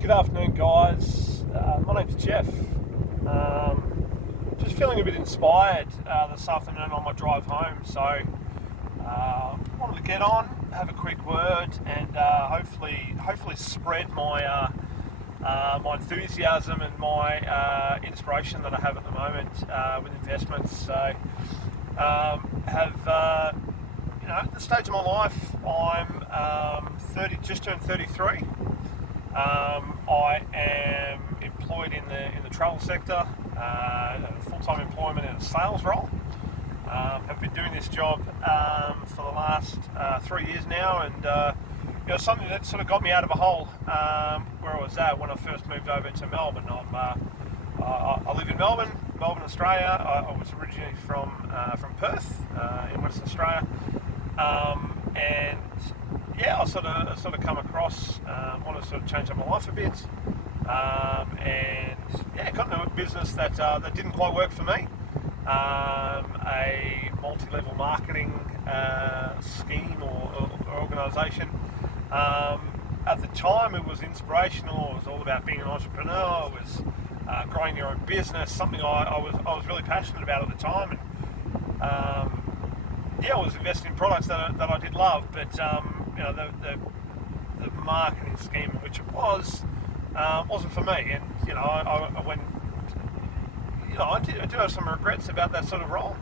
Good afternoon, guys. My name's Jeff. Just feeling a bit inspired this afternoon on my drive home, so wanted to get on, have a quick word, and hopefully spread my my enthusiasm and my inspiration that I have at the moment with investments. So at the stage of my life, I'm 30, just turned 33. I am employed in the travel sector, full-time employment in a sales role. Have been doing this job for the last 3 years now, and something that sort of got me out of a hole where I was at when I first moved over to Melbourne. I live in Melbourne, Australia. I was originally from Perth in Western Australia, and yeah, I sort of come across, want to sort of change up my life a bit, and yeah, got into a business that didn't quite work for me. A multi-level marketing scheme or organisation. At the time, it was inspirational. It was all about being an entrepreneur. It was growing your own business, something I was really passionate about at the time, and yeah, I was investing in products that I did love, but the marketing scheme, which it was, wasn't for me. And I went, I do have some regrets about that sort of role.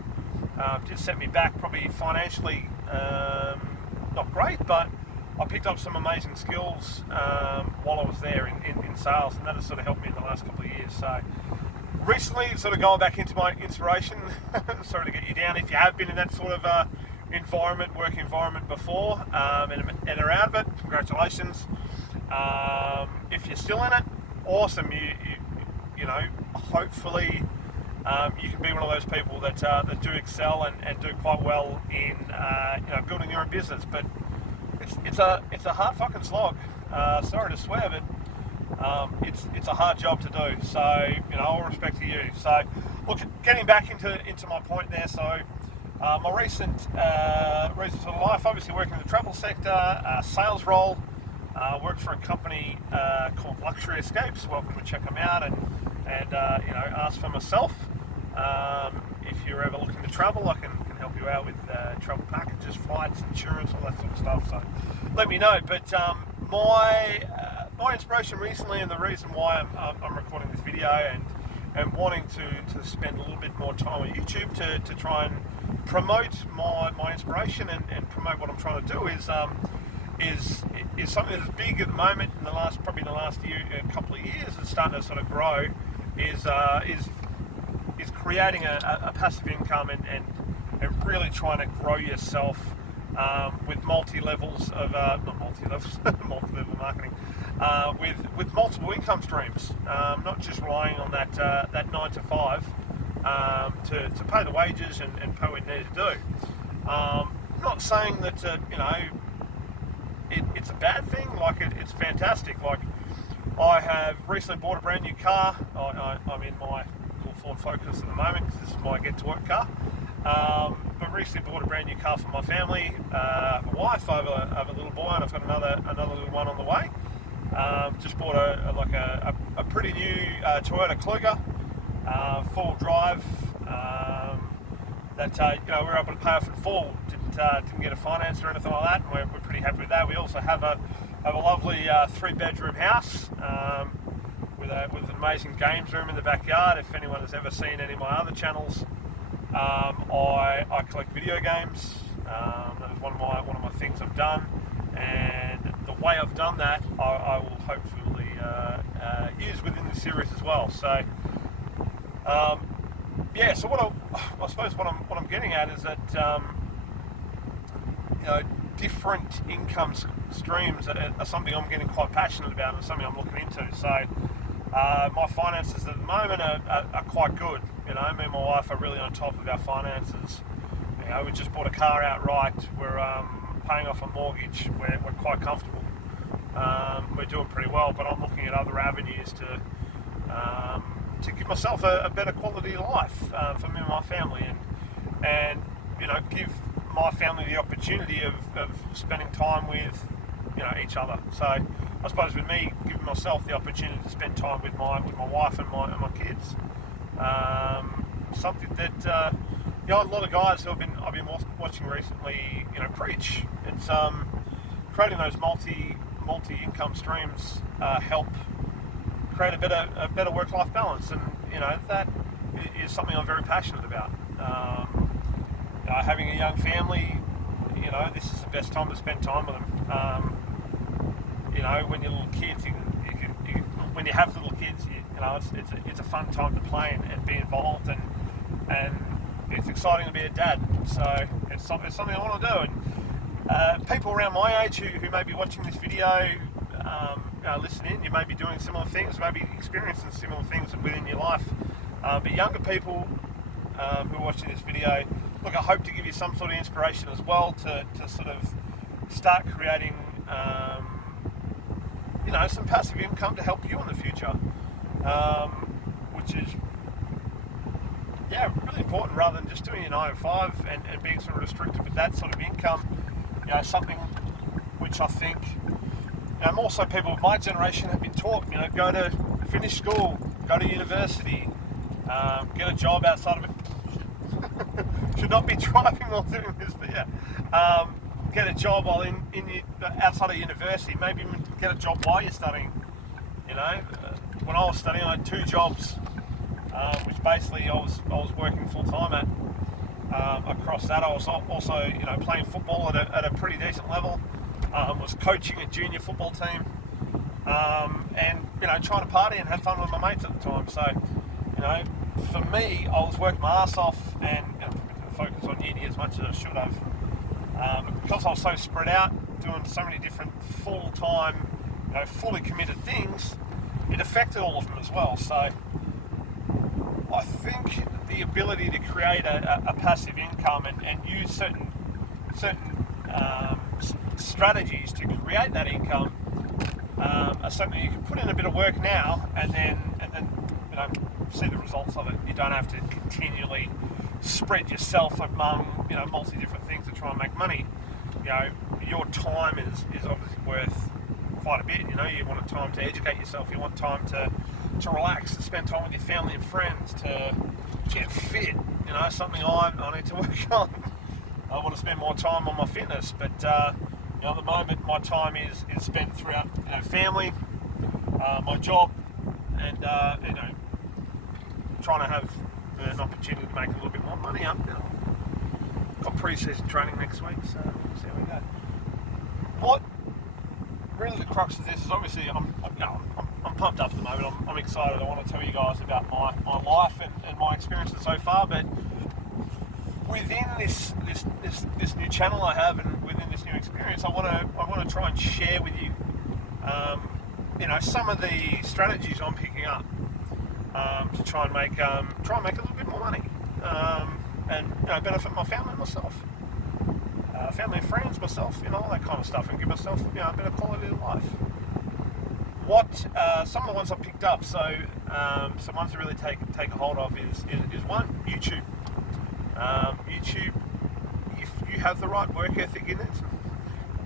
It did set me back, probably financially, not great, but I picked up some amazing skills while I was there in sales, and that has sort of helped me in the last couple of years. So recently, sort of going back into my inspiration. Sorry to get you down if you have been in that sort of work environment before, and are out of it. Congratulations. If you're still in it, awesome. You know, hopefully you can be one of those people that do excel and do quite well in building your own business. But it's a hard fucking slog. Sorry to swear, but it's a hard job to do. So all respect to you. So look, getting back into my point there. So my recent sort of life, obviously working in the travel sector, sales role. Worked for a company called Luxury Escapes. Welcome to check them out and ask for myself. If you're ever looking to travel, I can help you out with travel packages, flights, insurance, all that sort of stuff. So let me know. But my inspiration recently, and the reason why I'm recording this video and wanting to spend a little bit more time on YouTube to try and promote my inspiration and promote what I'm trying to do is something that's big at the moment in the last year, a couple of years. It's starting to sort of grow. Is creating a passive income and really trying to grow yourself with multi-level marketing, with multiple income streams, not just relying on that 9 to 5 to pay the wages and pay what you need to do. Not saying that it's a bad thing. Like it's fantastic. Like I have recently bought a brand new car. I'm in my little Ford Focus at the moment because this is my get to work car. But recently bought a brand new car for my family. I have a wife, I have a little boy, and I've got another little one on the way. Just bought a pretty new Toyota Kluger, 4-wheel drive. That we were able to pay off in full. Didn't get a finance or anything like that, and we're pretty happy with that. We also have a lovely 3-bedroom house with an amazing games room in the backyard. If anyone has ever seen any of my other channels, I collect video games. That is one of my things I've done, and the way I've done that, I will hopefully use within this series as well. So. So I suppose what I'm getting at is that different income streams are something I'm getting quite passionate about and something I'm looking into. So my finances at the moment are quite good. Me and my wife are really on top of our finances. We just bought a car outright. We're paying off a mortgage. We're quite comfortable. We're doing pretty well, but I'm looking at other avenues to give myself a better quality of life for me and my family, and give my family the opportunity of spending time with each other. So I I suppose with me, giving myself the opportunity to spend time with my wife and my kids. Something that a lot of guys who I've been watching recently, preach. It's creating those multi income streams help create a better work-life balance, and that is something I'm very passionate about. Having a young family, this is the best time to spend time with them. When you're little kids, when you have little kids, it's a fun time to play and be involved, and it's exciting to be a dad. So it's something I want to do. And people around my age who may be watching this video, listen in. You may be doing similar things, maybe experiencing similar things within your life. But younger people who are watching this video, look, I hope to give you some sort of inspiration as well to sort of start creating, some passive income to help you in the future, which is, really important, rather than just doing your 9 to 5 and being sort of restricted with that sort of income. Something which I think, more so people of my generation have been taught, go to finish school, go to university, get a job outside of it. Should not be driving while doing this, but get a job while outside of university. Maybe even get a job while you're studying. When I was studying, I had 2 jobs, which basically I was working full time at. Across that, I was also playing football at a pretty decent level. Was coaching a junior football team, and trying to party and have fun with my mates at the time. So for me, I was working my ass off and focus on uni as much as I should have. Because I was so spread out, doing so many different full-time, fully committed things, it affected all of them as well. So I think the ability to create a passive income and use certain strategies to create that income are something you can put in a bit of work now and then see the results of it. You don't have to continually spread yourself among multi different things to try and make money. Your time is obviously worth quite a bit. You want time to educate yourself, you want time to relax, to spend time with your family and friends, to get fit. Something I need to work on. I want to spend more time on my fitness, but at the moment my time is spent throughout family, my job, and trying to have an opportunity to make a little bit more money. Got pre-season training next week, so we'll see how we go. What really the crux of this is, obviously I'm pumped up at the moment. I'm excited. I want to tell you guys about my life and my experiences so far, but within this new channel I have, and within this new experience, I want to try and share with you some of the strategies I'm picking up to try and make a little bit more money, and benefit my family and myself, family and friends, myself, all that kind of stuff, and give myself a better quality of life. What some of the ones I picked up, some ones to really take a hold of is one, YouTube. YouTube, if you have the right work ethic in it,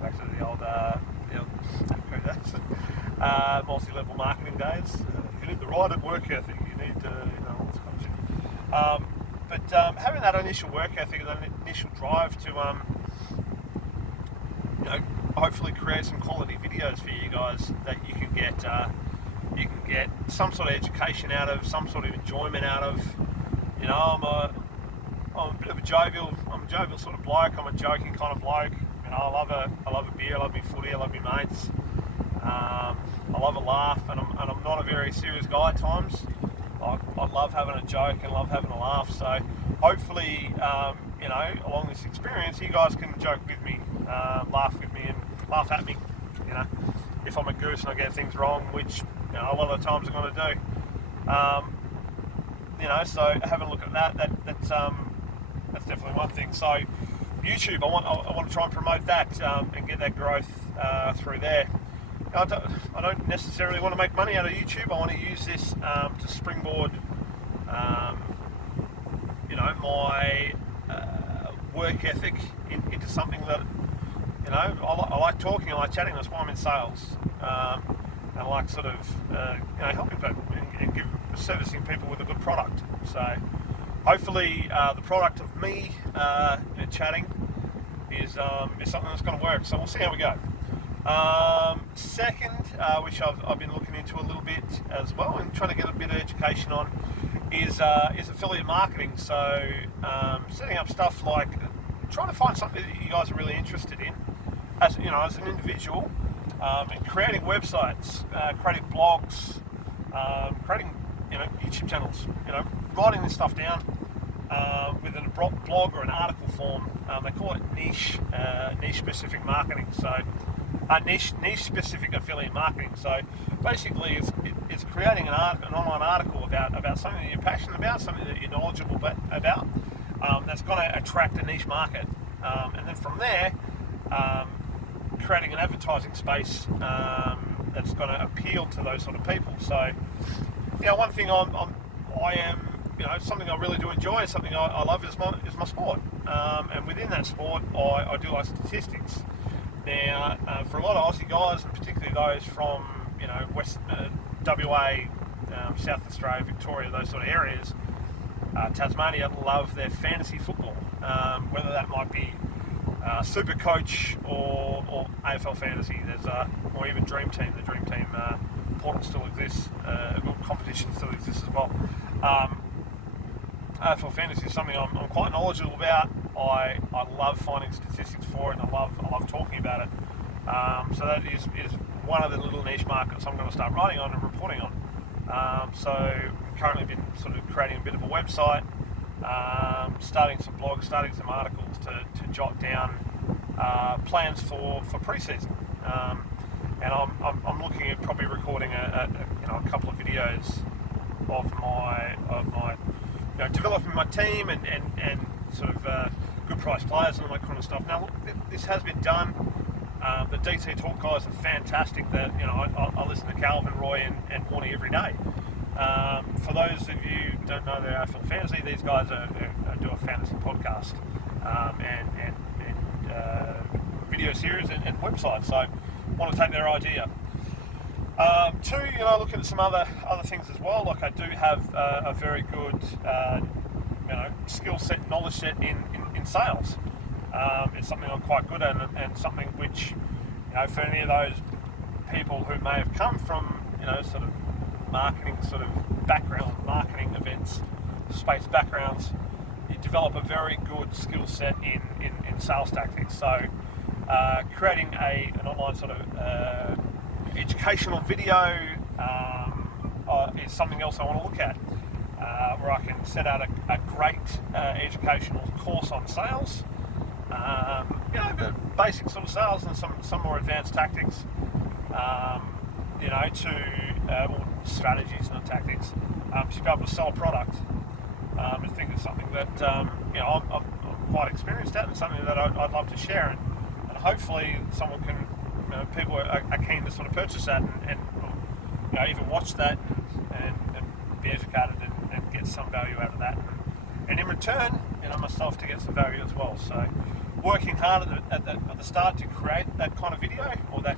back to the old multi-level marketing days, you need the right work ethic, you need all this kind of shit. But having that initial work ethic and that initial drive to hopefully create some quality videos for you guys that you can get some sort of education out of, some sort of enjoyment out of. I'm a bit of a jovial sort of bloke. I'm a joking kind of bloke. I love a beer. I love my footy. I love my mates. I love a laugh, and I'm not a very serious guy at times. I love having a joke and love having a laugh. So hopefully, along this experience, you guys can joke with me, laugh with me, and laugh at me. If I'm a goose and I get things wrong, which a lot of the times I'm going to do. So having a look at that's definitely one thing. So YouTube, I want to try and promote that and get that growth through there. I don't necessarily want to make money out of YouTube. I want to use this to springboard, my work ethic into something that, I like talking, I like chatting. That's why I'm in sales. and I like sort of helping people and servicing people with a good product. So hopefully the product of me chatting is something that's going to work. So we'll see how we go. Second, which I've been looking into a little bit as well and trying to get a bit of education on, is affiliate marketing. So setting up stuff like trying to find something that you guys are really interested in, as an individual, and creating websites, creating blogs, creating YouTube channels. Writing this stuff down within a blog or an article form. They call it niche specific marketing. So niche specific affiliate marketing. So basically, it's creating an online article about something that you're passionate about, something that you're knowledgeable about. That's going to attract a niche market, and then from there, creating an advertising space that's going to appeal to those sort of people. So, one thing I am, something I really do enjoy, something I love is my sport, and within that sport, I do like statistics. Now, for a lot of Aussie guys, and particularly those from West WA, South Australia, Victoria, those sort of areas, Tasmania love their fantasy football, whether that might be Supercoach or AFL Fantasy. There's or even Dream Team. The Dream Team portal still exists. Competition still exists as well. AFL Fantasy is something I'm quite knowledgeable about. I love finding statistics for it, and I love talking about it. So that is one of the little niche markets I'm going to start writing on and reporting on. So I've currently been sort of creating a bit of a website, starting some blogs, starting some articles to jot down plans for pre-season. And I'm looking at probably recording a couple of videos of my developing my team and sort of good price players and all that kind of stuff. Now, look, this has been done. The DT Talk guys are fantastic. That I listen to Calvin, Roy, and Warnie every day. For those of you who don't know their AFL Fantasy, these guys do a fantasy podcast and video series and website. So I want to take their idea. Two, looking at some other things as well. Like I do have a very good skill set, knowledge set in sales. It's something I'm quite good at, and something which, for any of those people who may have come from, sort of marketing sort of background, marketing events, space backgrounds, you develop a very good skill set in sales tactics. So creating an online sort of educational video is something else I want to look at, where I can set out a great educational course on sales, the basic sort of sales and some more advanced tactics, or strategies, not tactics, to be able to sell a product. I think it's something that I'm quite experienced at, and something that I'd love to share, and hopefully someone can, people are keen to sort of purchase that and even watch that and be educated and get some value out of that, and in return, myself to get some value as well. So working hard at the start to create that kind of video or that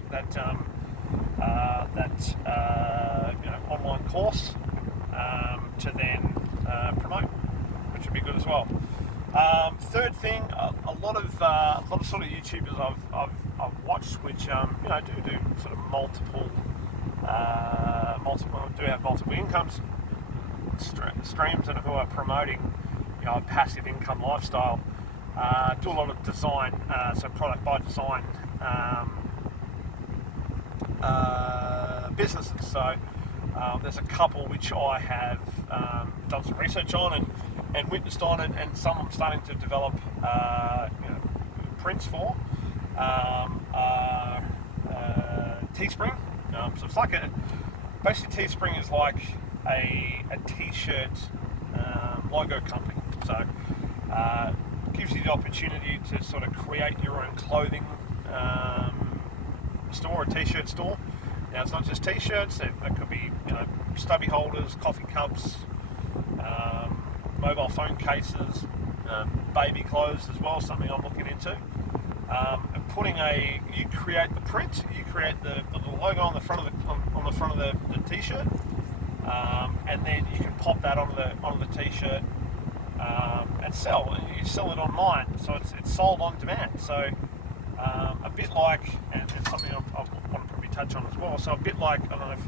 online course to then promote, which would be good as well. Third thing, a lot of sort of YouTubers I've watched, which do sort of multiple do have multiple incomes streams, and who are promoting a passive income lifestyle. Do a lot of design, so product by design businesses. So there's a couple which I have done some research on and witnessed on, and some I'm starting to develop prints for. Teespring. So it's like basically Teespring is like a t-shirt logo company. So gives you the opportunity to sort of create your own clothing store, a t-shirt store. Now it's not just t-shirts, it could be stubby holders, coffee cups, mobile phone cases, baby clothes as well, something I'm looking into. you create the print, you create the logo on the front of the t-shirt, and then you can pop that onto the t-shirt and sell. And you sell it online, so it's sold on demand. So a bit like, and something I want to probably touch on as well. So a bit like, I don't know if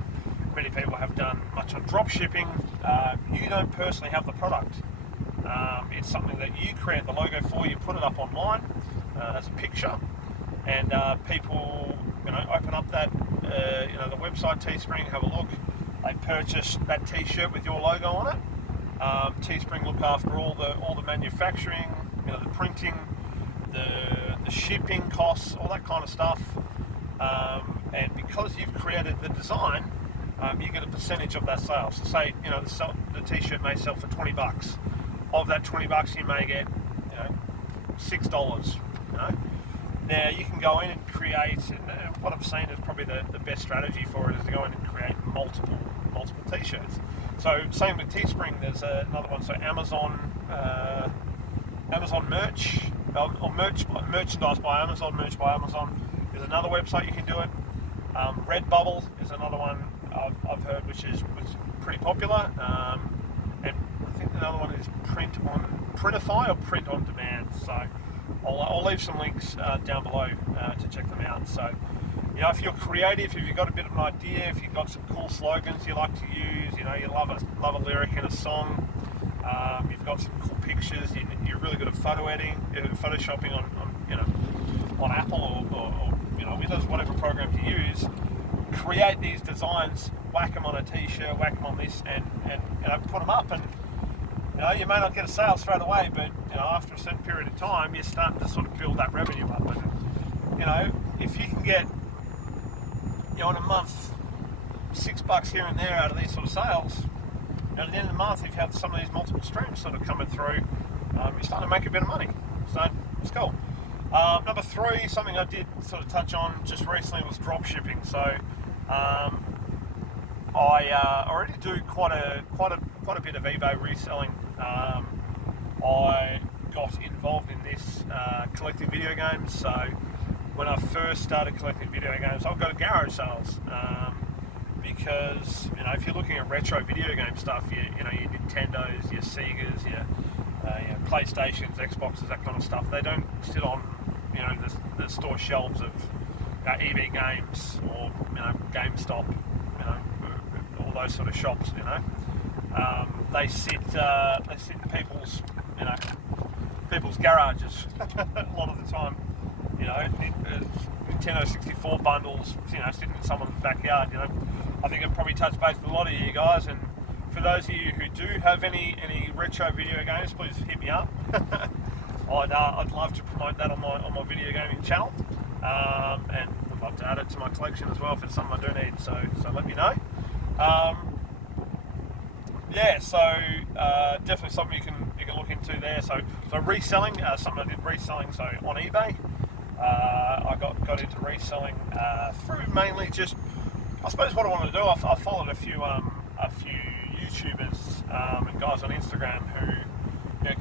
many people have done much on drop shipping. You don't personally have the product. It's something that you create the logo for. You put it up online as a picture, and people, open up that, the website Teespring, have a look. They purchase that T-shirt with your logo on it. Teespring look after all the manufacturing, the printing, the shipping costs, all that kind of stuff. And because you've created the design, you get a percentage of that sale. So say, the T-shirt may sell for $20. Of that $20, you may get, $6. Now you can go in and create, and what I'm saying is probably the best strategy for it is to go in and create multiple T-shirts. So same with Teespring, there's another one. So Amazon merch, or merchandise by Amazon, merch by Amazon is another website you can do it. Redbubble is another one I've heard, which is pretty popular. And I think another one is Printify or Print on Demand. So I'll leave some links down below to check them out. So, if you're creative, if you've got a bit of an idea, if you've got some cool slogans you like to use, you love a lyric in a song, you've got some cool pictures, you're really good at photo editing, photoshopping on Apple or Windows, whatever program you use, create these designs, whack them on a t-shirt, whack them on this, and put them up, and you may not get a sale straight away, but after a certain period of time, you're starting to sort of build that revenue up. And if you can get in a month $6 here and there out of these sort of sales, and at the end of the month, if you have some of these multiple streams sort of coming through, you're starting to make a bit of money. So it's cool. Number 3, something I did sort of touch on just recently, was drop shipping. So I already do quite a bit of eBay reselling. I got involved in this collecting video games. So when I first started collecting video games, I'll go to garage sales, because if you're looking at retro video game stuff, your Nintendos, your Segas, your PlayStations, Xboxes, that kind of stuff, they don't sit on the store shelves of EB Games or GameStop, all those sort of shops. They sit in people's garages a lot of the time. Nintendo 64 bundles, sitting in someone's backyard. I think I've probably touched base with a lot of you guys, and for those of you who do have any retro video games, please hit me up. I'd love to promote that on my video gaming channel, and I'd love to add it to my collection as well if it's something I do need. So let me know. Definitely something you can look into there. So reselling, something I did reselling. So on eBay, I got into reselling through mainly just, I suppose what I wanted to do. I followed a few YouTubers and guys on Instagram who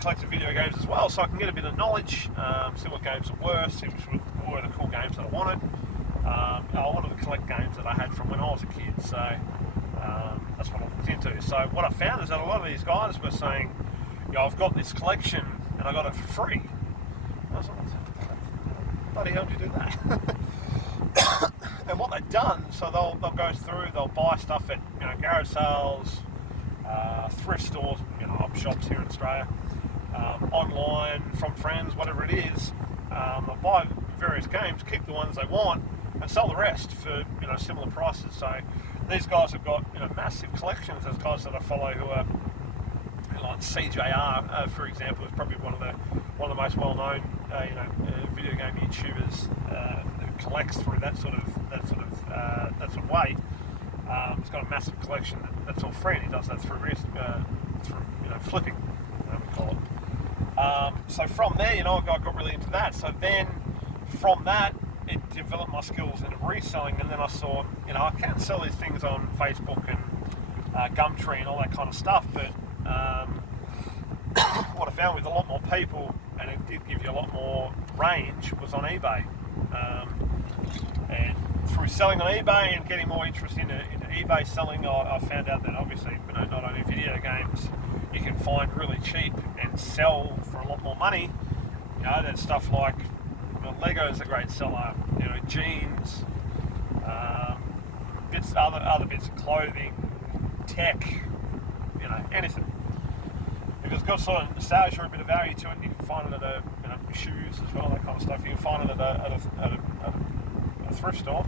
collected video games as well, so I can get a bit of knowledge, see what games are worth, see what were the cool games that I wanted. I wanted to collect games that I had from when I was a kid, so that's what I looked into. So what I found is that a lot of these guys were saying, I've got this collection and I got it for free. I was like, bloody hell did you do that? And what they've done, so they'll go through, they'll buy stuff at garage sales, thrift stores, op shops here in Australia, online, from friends, whatever it is. They'll buy various games, keep the ones they want, and sell the rest for similar prices. So these guys have got massive collections. There's guys that I follow who are like CJR, for example, is probably one of the most well-known video game YouTubers who collects through that sort of way. He's got a massive collection that's all free, and he does that through flipping, we call it. So from there, I got really into that. So then from that, it developed my skills in reselling, and then I saw, I can sell these things on Facebook and Gumtree and all that kind of stuff, but what I found with a lot more people, and it did give you a lot more range, was on eBay. And through selling on eBay and getting more interest into eBay selling, I found out that obviously, not only video games you can find really cheap and sell for a lot more money. There's stuff like Lego is a great seller. Jeans, other bits of clothing, tech, anything. If it's got sort of nostalgia or a bit of value to it, you can find it at shoes as well, that kind of stuff. You can find it at a thrift store.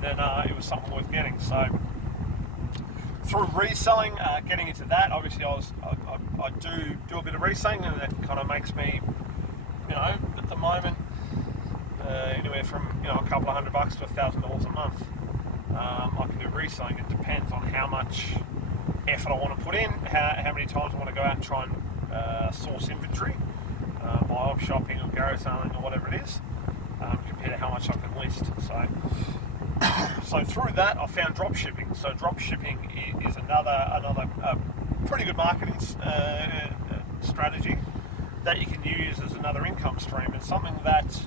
Then it was something worth getting. So through reselling, getting into that, obviously I do a bit of reselling, and that kind of makes me, at the moment, anywhere from a couple of $100 to $1,000 a month. I can do reselling. It depends on how much effort I want to put in, how many times I want to go out and try and source inventory, buy op shopping or garage selling or whatever it is, compared to how much I can list. So through that, I found drop shipping. So drop shipping is another pretty good marketing strategy that you can use as another income stream. It's something that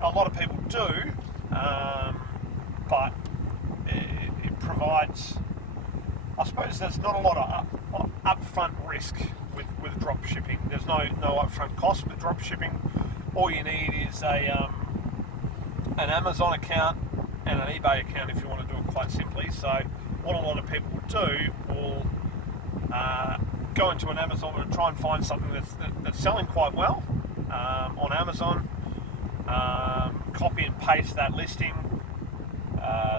a lot of people do, but it provides, I suppose there's not a lot of upfront risk with drop shipping. There's no upfront cost with drop shipping. All you need is an Amazon account and an eBay account if you want to do it quite simply. So what a lot of people will do will go into an Amazon and try and find something that's selling quite well on Amazon, copy and paste that listing.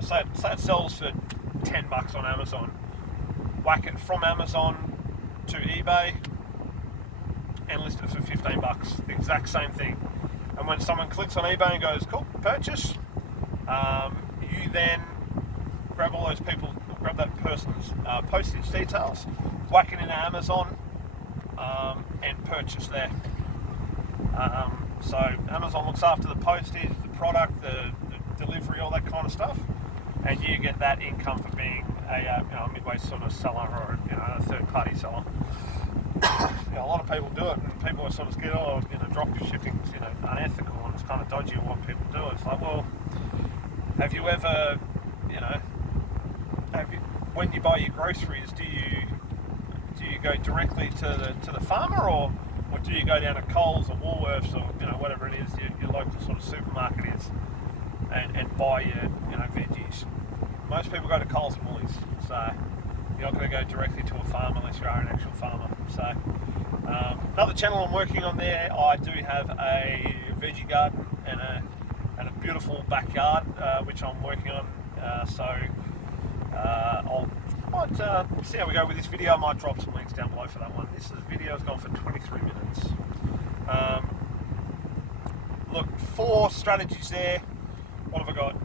So it sells for $10 on Amazon. Whack it from Amazon to eBay and list it for $15. The exact same thing. And when someone clicks on eBay and goes, cool, purchase, you then grab that person's postage details, whack it into Amazon, and purchase there. So Amazon looks after the postage, the product, the delivery, all that kind of stuff, and you get that income for being a midway sort of seller or a third-party seller. A lot of people do it, and people are sort of scared, drop shipping's unethical and it's kind of dodgy what people do. It's like, well, have you ever, when you buy your groceries, do you go directly to the farmer, or do you go down to Coles or Woolworths or whatever it is your local sort of supermarket is, and buy your veggies? Most people go to Coles and Woolies, so you're not going to go directly to a farm unless you are an actual farmer. So another channel I'm working on there, I do have a veggie garden and a beautiful backyard which I'm working on. I might see how we go with this video. I might drop some links down below for that one. This video's gone for 23 minutes. Look, 4 strategies there. What have I got?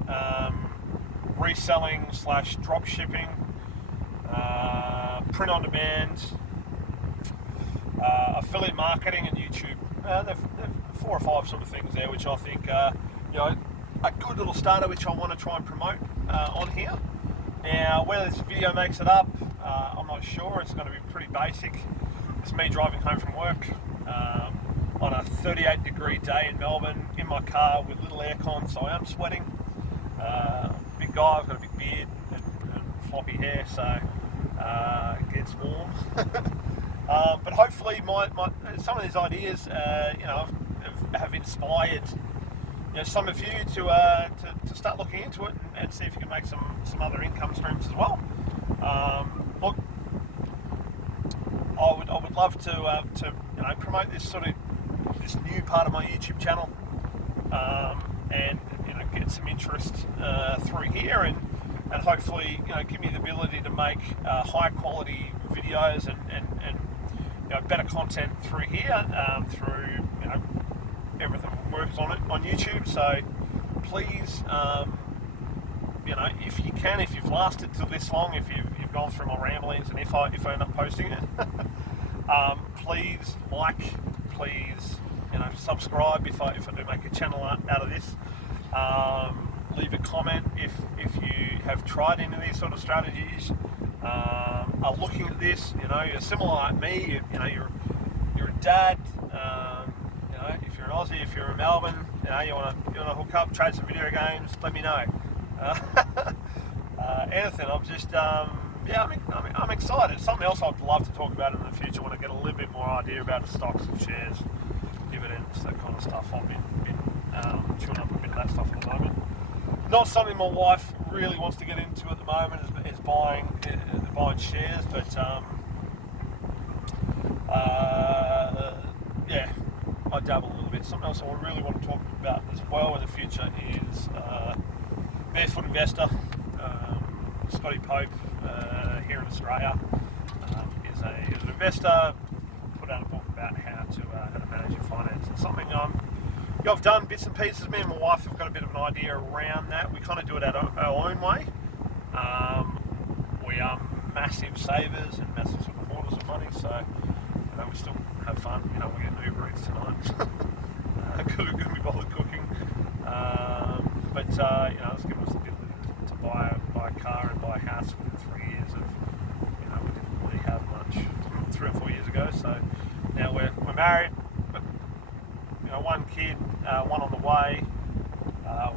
Reselling / drop shipping, print on demand, affiliate marketing, and YouTube. They're 4 or 5 sort of things there, which I think a good little starter, which I want to try and promote on here. Now, whether this video makes it up, I'm not sure. It's going to be pretty basic. It's me driving home from work on a 38-degree day in Melbourne in my car with little aircon, so I am sweating. Big guy, I've got a big beard and floppy hair, so it gets warm. But hopefully, some of these ideas, have inspired some of you to start looking into it and see if you can make some other income streams as well. Look, I would love to promote this this new part of my YouTube channel, and get some interest through here, and hopefully give me the ability to make high quality videos and better content through here, through everything works on it on YouTube. So please, if you can, if you've lasted till this long, if you've gone through my ramblings, and if I end up posting it, please please subscribe if I do make a channel out of this. Leave a comment if you have tried any of these sort of strategies, are looking at this, you're similar like me, you're a dad, if you're an Aussie, if you're in Melbourne, you want to hook up, trade some video games, let me know. Anything. I'm just I'm excited. Something else I'd love to talk about in the future when I get a little bit more idea about the stocks and shares, dividends, that kind of stuff. I've been chewing up a bit of that stuff at the moment. Not something my wife really wants to get into at the moment is buying shares, but yeah, I dabble a little bit. Something else I really want to talk about as well in the future is Barefoot Investor. Scotty Pope here in Australia is an investor. Put out a book about how to manage your finance. It's something I've done bits and pieces. Me and my wife have got a bit of an idea around that. We kind of do it our own way. We are massive savers and massive sort of hoarders of money, so we still have fun. We're getting Uber Eats tonight because we couldn't be bothered cooking. But it's given us the ability to buy a car and buy a house within 3 years of we didn't really have much 3 or 4 years ago. So now we're married, but one kid, one on the way.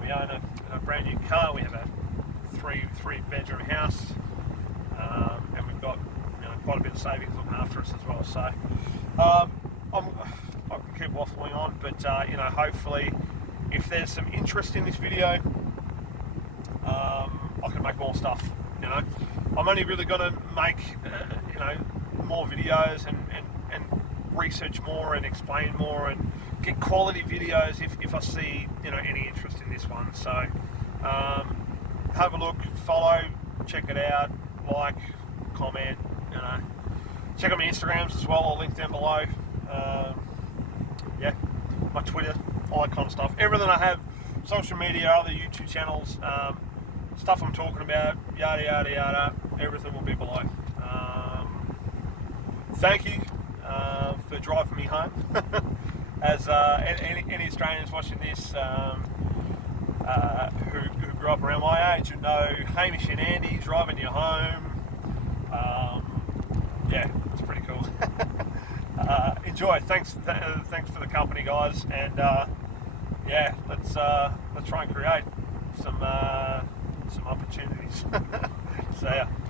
We own a brand new car. We have a three bedroom house, and we've got quite a bit of savings looking after us as well. So I can keep waffling on, but hopefully, if there's some interest in this video, I can make more stuff. I'm only really going to make more videos and research more and explain more and get quality videos if I see any interest in this one. So have a look, follow, check it out, like, comment. Check out my Instagrams as well. I'll link down below. My Twitter, all that kind of stuff. Everything I have, social media, other YouTube channels, stuff I'm talking about, yada yada yada. Everything will be below. Thank you for driving me home. As any Australians watching this who grew up around my age, who know Hamish and Andy driving you home. It's pretty cool. Enjoy. Thanks for the company, guys, and let's try and create some opportunities. See ya.